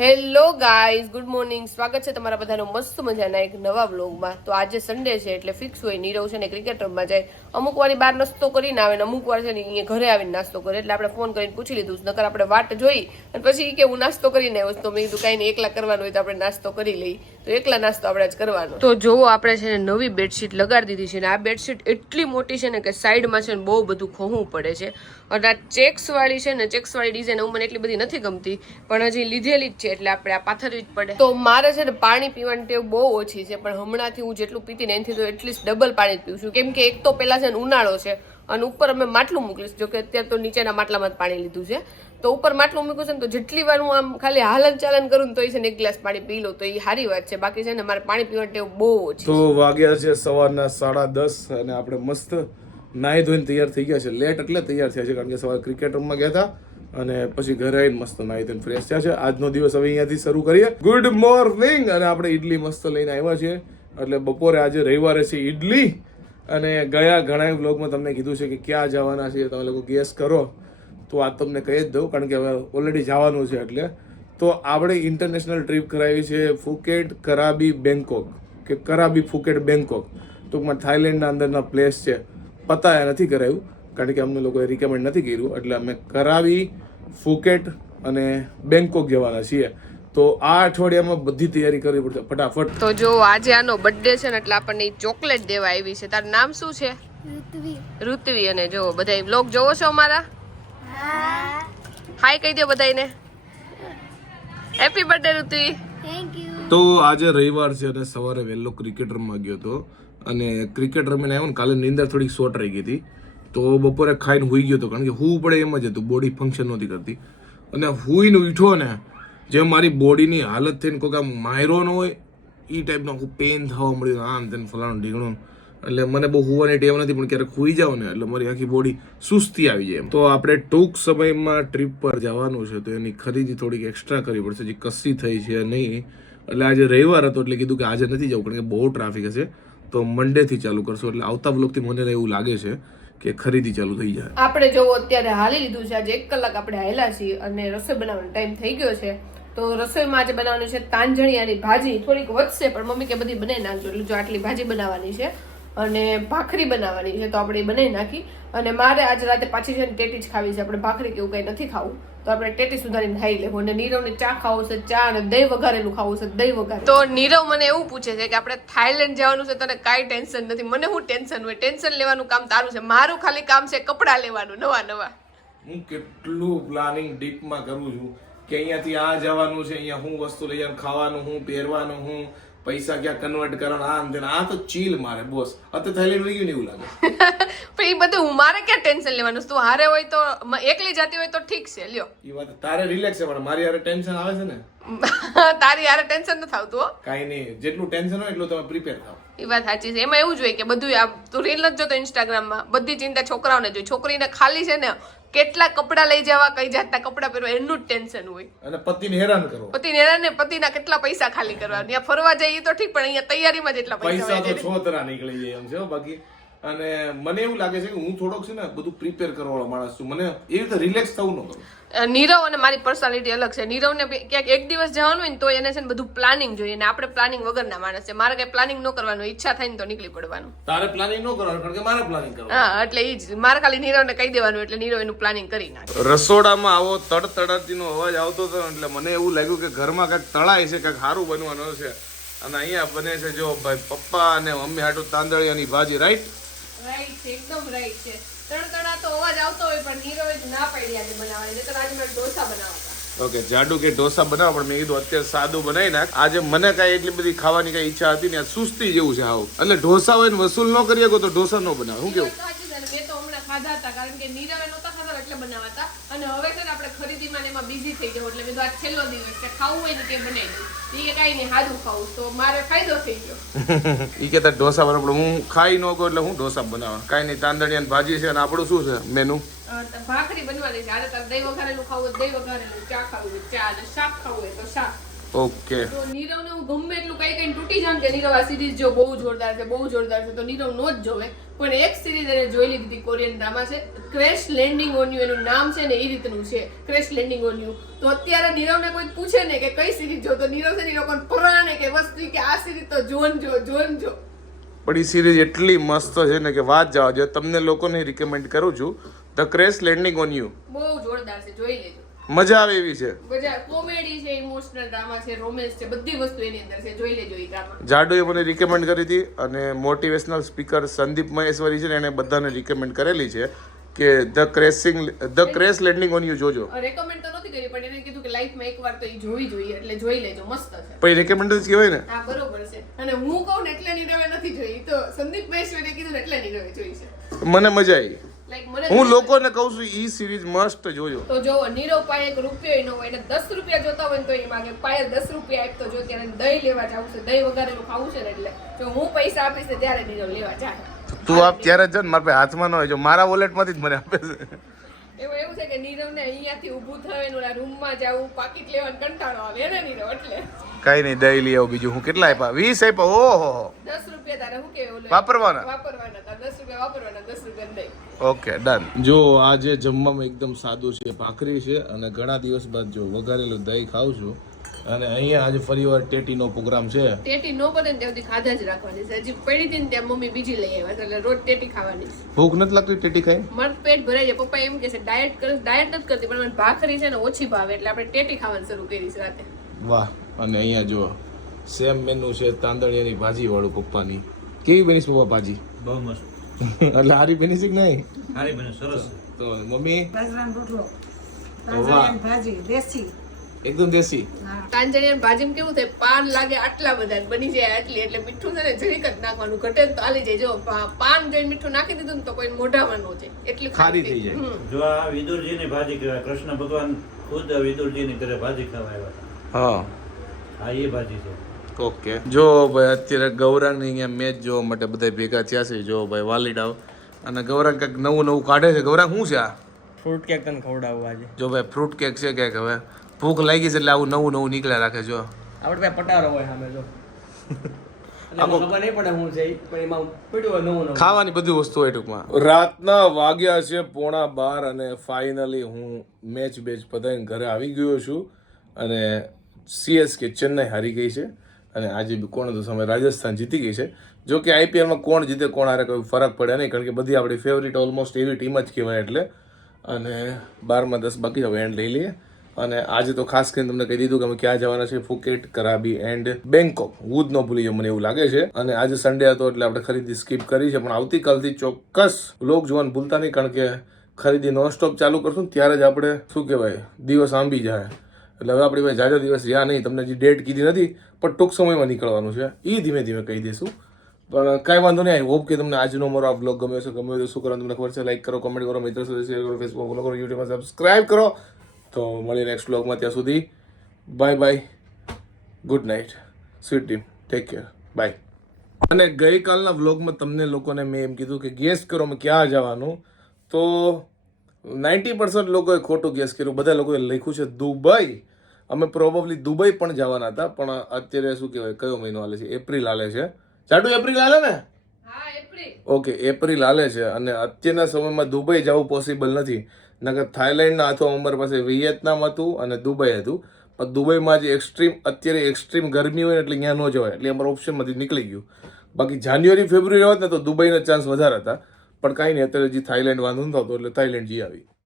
Hello guys, good morning. સ્વાગત છે તમારા બધાનો મસ્ત મજાના એક નવા વ્લોગમાં. તો આજે સન્ડે છે એટલે ફિક્સ હોય નીરવ છે ને ક્રિકેટ રમવા જાય. અમુક વારી બહાર નાસ્તો કરીને આવે ને અમુક વાર છે ને અહીંયા ઘરે આવીને નાસ્તો કરે. એટલે આપણે ફોન કરીને પૂછી લીધું, નકર આપણે વાટ જોઈ અને પછી કે હું નાસ્તો કરીને આવ્યો. તો મેં કીધું કાંઈ નહીં, એકલા કરવાનું હોય તો આપણે નાસ્તો કરી લઈ. તો એકલા નાસ્તો આપણે જ કરવાનો. તો જોવો, આપણે છે ને નવી બેડશીટ લગાડી દીધી છે ને આ બેડશીટ એટલી મોટી છે ને કે સાઈડમાં છે ને બહુ બધું ખોવું પડે છે. અને આ ચેક્સ વાળી છે ને, ચેક્સ વાળી ડિઝાઇન મને એટલી બધી નથી ગમતી, પણ હજી લીધેલી જ છે એટલે આપણે આ પાથરવી જ પડે. તો મારે છે ને પાણી પીવાની ટેવ બહુ ઓછી છે, પણ હમણાંથી હું જેટલું પીતી ને એનાથી તો એટલીસ્ટ ડબલ પાણી પીવું છું. કેમ કે એક તો પેલા છે ને ઉનાળો છે અને ઉપર અમે માટલું મૂકીશ, જો કે અત્યારે તો નીચેના માટલામાં જ પાણી લીધું છે. તો ઉપર માટલું મૂક્યું છે ને તો જેટલી વાર હું આમ ખાલી હાલન ચાલન કરું ને તો છે ને એક ગ્લાસ પાણી પી લો તો એ સારી વાત છે. બાકી છે ને મારે પાણી પીવાની ટેવ બહુ ઓછી. તો વાગ્યા છે સવારના 10:30 અને આપણે મસ્ત નાહી ધોઈને તૈયાર થઈ ગયા છે. લેટ એટલે તૈયાર થયા છે કારણ કે સવારે ક્રિકેટ રમવા ગયા હતા અને પછી ઘરે આવીને મસ્ત નાહી ધોઈને ફ્રેશ થયા છે. આજનો દિવસ હવે અહીંયાથી શરૂ કરીએ. Good morning. અને આપણે ઈડલી મસ્ત લઈને આવ્યા છીએ એટલે બપોરે આજે રવિવારે છે ઈડલી. અને ગયા ઘણા વ્લોગમાં તમને કીધું છે કે ક્યાં જવાના છે, તમે લોકો ગેસ કરો તો આ તમને કહી જ દઉં કારણ કે હવે ઓલરેડી જવાનું છે. એટલે તો આપણે ઇન્ટરનેશનલ ટ્રીપ કરાવી છે ફુકેટ કરાબી બેંકોક, કે કરાબી ફુકેટ બેંકોક. ટૂંકમાં થાઈલેન્ડના અંદરના પ્લેસ છે. પતાયા નથી કરાવ્યું કારણ કે અમને લોકોએ રિકમેન્ડ નથી કર્યું, એટલે અમે કરાવી, ફુકેટ અને બેંકોક જવાના છીએ. તો આ અઠવાડિયામાં બધી તૈયારી કરવી પડશે ફટાફટ. તો જો આજે આનો બર્થડે છે ને એટલે આપણને ચોકલેટ દેવા આવી છે. તારું નામ શું છે? ઋત્વી. ઋત્વી. અને જો બધા વ્લોગ જોવો છો અમારા? હાય કહી દો બધાને. Happy birthday Rutvi. Thank you. તો આજે રવિવાર છે અને સવારે વહેલો ક્રિકેટ રમવા ગયો હતો અને ક્રિકેટ રમીને આવ્યો ને કાલે નીંદર થોડીક શોર્ટ રહી ગઈ હતી. તો બપોરે ખાઈને હુઈ ગયો હતો કારણ કે હું પડે એમ જ હતું, બોડી ફંક્શન નહોતી કરતી. અને હુઈને ઉઠ્યો ને જેમ મારી બોડીની હાલત થઈને કોઈ આમ માયરો ન હોય એ ટાઈપનો આખું પેન થવા મળ્યું, આમ તેને ફલાણું ઢીકણું. એટલે મને બહુ હુવાની ટેવ નથી, પણ ક્યારેક હુઈ જાવ ને એટલે મારી આખી બોડી સુસ્તી આવી જાય. તો આપણે ટૂંક સમયમાં ટ્રીપ પર જવાનું છે તો એની ખરીદી થોડીક એક્સ્ટ્રા કરવી પડશે, જે કશી થઈ છે નહીં. એટલે આજે રવિવાર હતો એટલે કીધું કે આજે નથી જવું કારણ કે બહુ ટ્રાફિક હશે, તો મંડેથી ચાલુ કરશું. એટલે આવતા બ્લોકથી મને એવું લાગે છે કે ખરીદી ચાલુ થઈ જાય. આપણે જો અત્યારે હાલી લીધું છે, આજે 1 કલાક આપણે હાલ્યા છીએ અને રસોઈ બનાવવાનો ટાઈમ થઈ ગયો છે. તો રસોઈમાં આજે બનાવવાનું છે તાંજણિયાની ભાજી. થોડીક વધશે પણ મમ્મી કે બધી બનાવી નાખજો, એટલે જો આટલી ભાજી બનાવવાની છે અને ભાખરી બનાવવાની છે તો આપણે એ બનાવી નાખી. અને મારે આજે રાતે પાછી છે ને ટેટી જ ખાવી છે, આપણે ભાખરી કે એવું કંઈ નથી ખાવું, તો આપણે ટેટી સુધારીને ખાઈ લેવું. અને નીરવને ચા ખાવું છે, ચા અને દહીં વઘારેલું ખાવું છે, દહીં વઘારે. તો નીરવ મને એવું પૂછે છે કે આપણે થાઈલેન્ડ જવાનું છે, તને કાંઈ ટેન્શન નથી. મને શું ટેન્શન હોય? ટેન્શન લેવાનું કામ તારું છે, મારું ખાલી કામ છે કપડાં લેવાનું નવા નવા. હું કેટલું પ્લાનિંગ ડીપમાં કરું છું કે અહીંયાથી આ જવાનું છે, અહીંયા હું વસ્તુ લઈ જવાનું, ખાવાનું હું, પહેરવાનું હું, પૈસા ક્યાં કન્વર્ટ કરવાના, આમ તેમ. આ તો ચીલ મારે બોસ. અત્યારે થાઈલેન્ડ વહી ગયું ને એવું લાગે. પણ એ બધું મારે ક્યાં ટેન્શન લેવાનું? તું હારે હોય તો, એકલી જતી હોય તો ઠીક છે, લ્યો. એ વાત તારે રિલેક્સ છે, પણ મારી હારે ટેન્શન આવે છે ને. તારી હારે ટેન્શન નથી આવતું હો. કાંઈ નહીં, જેટલું ટેન્શન હોય એટલું તમે પ્રિપેર થાવ. એ વાત સાચી છે. એમાં એવું જોઈએ કે બધું તું રીલ નથી જોતો ઇન્સ્ટાગ્રામમાં, બધી ચિંતા છોકરાઓને જોઈએ. છોકરીને ખાલી છે ને કેટલા કપડા લઈ જવા, કઈ જાતના કપડા પહેરવા, એનું જ ટેન્શન હોય. અને પતિને હેરાન કરો. પતિને હેરાન ને પતિના કેટલા પૈસા ખાલી કરવા. ત્યાં ફરવા જઈએ તો ઠીક, પણ અહીંયા તૈયારીમાં જેટલા પૈસા તો છોતરા નીકળી જાય એમ છે બાકી. અને મને એવું લાગે છે કે હું થોડોક છે ને બધું પ્રિપેર કરવાવાળો માણસ છું. મને એવી રીતે રિલેક્સ થવું ન ગમે. નીરવ અને મારી પર્સનાલિટી અલગ છે. નીરવને ક્યાંક એક દિવસ જવાનું હોય ને તો એને છે ને બધું પ્લાનિંગ જોઈએ, ને આપણે પ્લાનિંગ વગરના માણસ છે. મારે કઈ પ્લાનિંગ ન કરવાનું, ઈચ્છા થાય ને તો નીકળી પડવાનું. તારે પ્લાનિંગ ન કરવાનું કારણ કે મારે પ્લાનિંગ કરવાનું. હા, એટલે ઈ જ મારે ખાલી નીરવને કહી દેવાનું એટલે નીરવ એનું પ્લાનિંગ કરી નાખે. રસોડામાં આવો તડતડાટીનો અવાજ આવતો હતો એટલે મને એવું લાગ્યું કે ઘરમાં કાંઈક તળાય છે, કાંઈક સારું બનવાનું છે. અને અહીંયા બને છે જો ભાઈ પપ્પા અને મમ્મી હાટું તાંદળિયાની ભાજી. રાઈટ છે, એકદમ રાઈટ છે. તડતડા તો અવાજ આવતો હોય પણ નીરવે જ ના પાડી આજે બનાવવાની, નહીંતર આજે મારે ઢોસા બનાવતા. ઓકે, જાડુ કે ઢોસા બનાવો, પણ મેં કીધું અત્યારે સાદું બનાવી નાખ. આજે મને કાંઈ એટલી બધી ખાવાની કાંઈ ઈચ્છા હતી ને, સુસ્તી જેવું છે આવું. એટલે ઢોસા હોય ને વસૂલ ન કરી શકો તો ઢોસા ન બનાવે. શું કેવું? મેં તો હમણાં ખાધા હતા કારણ કે નીરવે નહોતા ખાધા એટલે બનાવતા. અને હવે છે ને આપણે ખરીદીમાં એમાં બિઝી થઈ જવું, એટલે મેં આ છેલ્લો દિવસ છે, ખાવું હોય ને તે બનાવી દઉં. એ કાંઈ નહીં, સાદું ખાવું તો મારે ફાયદો થઈ ગયો. એ કહેતા ઢોસા બનાવ, હું ખાઈ ન ગયો એટલે હું ઢોસા બનાવવા. કાંઈ નહીં, તાંદળિયાની ભાજી છે અને આપણું શું છે મેનુ? ભાખરી બનવાની છે. આને તારે દહીં વઘારેલું ખાવું હોય દહીં વઘારેલું, ચા ખાવું હોય ચા, અને શાક ખાવું હોય તો શાક. ઓકે. તો નીરવને હું ગમે એટલું કઈ કઈ તૂટી જાઉં કે નીરવ આ સિરીઝ જો બહુ જોરદાર છે બહુ જોરદાર છે તો નીરવ નો જ જોવે, પણ એક સિરીઝ એને જોઈ લીધી હતી, કોરિયન ડ્રામા છે ક્રેશ લેન્ડિંગ ઓન યુ, એનું નામ છે ને એ રીતનું છે ક્રેશ લેન્ડિંગ ઓન યુ. તો અત્યારે નીરવને કોઈ પૂછે ને કે કઈ સિરીઝ જો, તો નીરવ છે ને લોકોને પરાણે કે વસ્તુ કે આ સિરીઝ તો જોન જો. પણ એ સિરીઝ એટલી મસ્ત છે ને કે વાત જવા દો. તમને લોકોને રિકમેન્ડ કરું છું the crash landing on you. બહુ જોરદાર છે, જોઈ લેજો. મજા આવે એવી છે. મજા, કોમેડી છે, ઇમોશનલ ડ્રામા છે, રોમેન્સ છે, બધી વસ્તુ એની અંદર છે, જોઈ લેજો એ ડ્રામા. જાડુએ મને રિકમેન્ડ કરી હતી અને મોટિવેશનલ સ્પીકર સંદીપ મહેશ્વરી છે ને એને બધાને રિકમેન્ડ કરેલી છે કે the crash landing on you જોજો. રેકમેન્ડ તો નથી કરી, પણ એને કીધું કે લાઈફમાં એકવાર તો એ જોવી જોઈએ, એટલે જોઈ લેજો, મસ્ત છે. પછી રેકમેન્ડ જ કહેવાય ને. હા બરોબર છે. અને હું કહું ને એટલે નીરવે નથી જોઈ, તો સંદીપ મહેશ્વરીએ કીધું ને એટલે નીરવે જોઈ છે. મને મજા આવી. લાઈક મને હું લોકોને કહું છું ઈ સિરીઝ મસ્ત જોજો. તો જો નીરવ પાસે 1 રૂપિયો ન હોય, એને 10 રૂપિયા જોતા હોય ને તો એ માગે પાયે 10 રૂપિયા આપતો જો, ત્યારે દહીં લેવા જાવું છે, દહીં વઘારેલું ખાવું છે ને, એટલે જો હું પૈસા આપીશ ને ત્યારે નીરવ લેવા જાય. તું આપ ત્યારે જ ને, મારા પાસે હાથમાં ન હોય, જો મારા વોલેટમાંથી જ મને આપે છે. એવું છે કે નીરવને અહીંયાથી ઊભું થવે ને ઓલા રૂમમાં જાવું, પાકીટ લેવાનો કંટાળો આવે ને નીરવ, એટલે કઈ નહીં, દહીં લઈ આવું. બીજું હું કેટલા આપ્યા? 20 આપ્યા. ઓહો, 10 રૂપિયા તારે શું કેવું વાપરવાના તારે 10 રૂપિયા વાપરવાના, 10 રૂપિયા દહીં. Okay done. જો આજે જમવામાં એકદમ સાદું છે, ભાખરી છે અને ઘણા દિવસ બાદ જો વઘારેલું દહીં ખાઉં છું. અને અહીંયા આજે ફરીવાર ટેટીનો પ્રોગ્રામ છે. ટેટી નો બને ને ત્યાં સુધી ખાધા જ રાખવાની છે. હજી પડી હતી ને ત્યાં મમ્મી બીજી લઈ આવ્યા છે, એટલે રોજ ટેટી ખાવાની. ભૂખ નથી લાગતી ટેટી ખાઈ? મારું પેટ ભરાઈ જાય. પપ્પા એમ કે છે ડાયટ કરે, ડાયટ નથી કરતી, પણ મને ભાખરી છે ને ઓછી ભાવે, એટલે આપણે ટેટી ખાવાનું શરૂ કરી છે રાતે. વાહ. અને અહીંયા જો સેમ મેનુ છે, તાંદળિયાની ભાજી વાળું પપ્પાની. કેવી બની છે પપ્પા ભાજી? બહુ મસ્ત. એટલે હારી બની છે કે નહીં? સારી બને, સરસ. તો મમ્મી બાજરાનો રોટલો, વાહ, બાજરાની ભાજી, દેશી. એકદમ દેશી. તાંજણિયા ભાજીમાં કેવું થાય, પાન લાગે આટલા બધા ને બની જાય આટલી, એટલે મીઠું છે ને જરીક જ નાખવાનું, ઘટે ને તો હાલી જાય. જો પાન જોઈને મીઠું નાખી દીધું ને તો કોઈ મોઢામાં ન જાય, એટલી ખારી થઈ જાય. જો આ વિદુરજીની ભાજી કહેવાય. કૃષ્ણ ભગવાન ખુદ વિદુરજીની ઘરે ભાજી ખાવા આવ્યા. હા, આ એ ભાજી છે. ઓકે. જો ભાઈ અત્યારે ગૌરાંગની અહીંયા મેચ જોવા માટે બધા ભેગા થયા છે. જો ભાઈ વાલીડાવ અને ગૌરાંગ કંઈક નવું નવું કાઢે છે. ગૌરાંગ શું છે આ? ફ્રૂટ કેક તને ખવડાવવું આજે. જો ભાઈ ફ્રૂટ કેક છે કંઈક. હવે ભૂખ લાગી છે એટલે આવું નવું નવું નીકળ્યા રાખે. જો આપણે પાસે પટારો હોય સામે જો. એટલે એમાં ખબર નહીં પડે હું છે ઈ, પણ એમાં પડ્યું હોય નવું નવું. ખાવાની બધી વસ્તુ હોય ટૂંકમાં. રાતના વાગ્યા છે 11:15 અને ફાઇનલી હું મેચ પતાવીને ઘરે આવી ગયો છું. અને CSK ચેન્નાઈ હારી ગઈ છે અને આજે બી કોણ હતું સામે? રાજસ્થાન જીતી ગઈ છે. જો કે IPLમાં કોણ જીતે કોણ હારે કોઈ ફરક પડે નહીં, કારણ કે બધી આપણી ફેવરિટ ઓલમોસ્ટ એવી ટીમ જ કહેવાય. એટલે અને 12માં 10 બાકી હવે એન્ડ લઈ લઈએ. અને આજે તો ખાસ કરીને તમને કહી દીધું કે અમે ક્યાં જવાના છે, ફુકેટ, કરાબી એન્ડ બેંકોક. હું જ ન ભૂલી મને એવું લાગે છે. અને આજે સન્ડે હતો એટલે આપણે ખરીદી સ્કીપ કરી છે, પણ આવતીકાલથી ચોક્કસ વ્લોગ જોવાનું ભૂલતા નહીં, કારણ કે ખરીદી નોન સ્ટોપ ચાલુ કરશું ત્યારે જ આપણે શું કહેવાય દિવસ આંબી જાય. એટલે હવે આપણી પાસે જાજો દિવસ રહ્યા નહીં. તમને હજી ડેટ કીધી નથી, પણ ટૂંક સમયમાં નીકળવાનું છે. એ ધીમે ધીમે કહી દઈશું. પણ કાંઈ વાંધો નહીં. આઈ હોપ કે તમને આજનો મારો આ બ્લોગ ગમ્યો છે. ગમ્યો તો શું કરો તમને ખબર છે, લાઈક કરો, કમેન્ટ કરો, મિત્રો સાથે શેર કરો, ફેસબુક ફોલો કરો, યુટ્યુબમાં સબસ્ક્રાઈબ કરો. તો મળીએ નેક્સ્ટ બ્લોગમાં. ત્યાં સુધી bye bye, good night, sweet dream, take care, bye. અને ગઈકાલના વ્લોગમાં તમને લોકોને મેં એમ કીધું કે ગેસ કરો મેં ક્યાં જવાનું, તો 90% લોકોએ ખોટું ગેસ કર્યું. બધા લોકોએ લખ્યું છે દુબઈ. અમે પ્રોબેબલી દુબઈ પણ જવાના હતા, પણ અત્યારે શું કહેવાય કયો મહિનો હાલે છે? એપ્રિલ હાલે છે. ચાટુ એપ્રિલ હાલે ને? હા એપ્રિલ. ઓકે, એપ્રિલ હાલે છે અને અત્યારના સમયમાં દુબઈ જવું પોસિબલ નથી. નકર થાઈલેન્ડના અથવા અમારી પાસે વિયેતનામ હતું અને દુબઈ હતું, પણ દુબઈમાં જે અત્યારે એક્સ્ટ્રીમ ગરમી હોય ને એટલે ત્યાં ન જવાય, એટલે અમારા ઓપ્શનમાંથી નીકળી ગયું. બાકી જાન્યુઆરી ફેબ્રુઆરી હોત ને તો દુબઈના ચાન્સ વધારે હતા, પણ કાંઈ નહીં. અત્યારે હજી થાઈલેન્ડ વાંધો નતો, એટલે થાઈલેન્ડ જઈ આવી.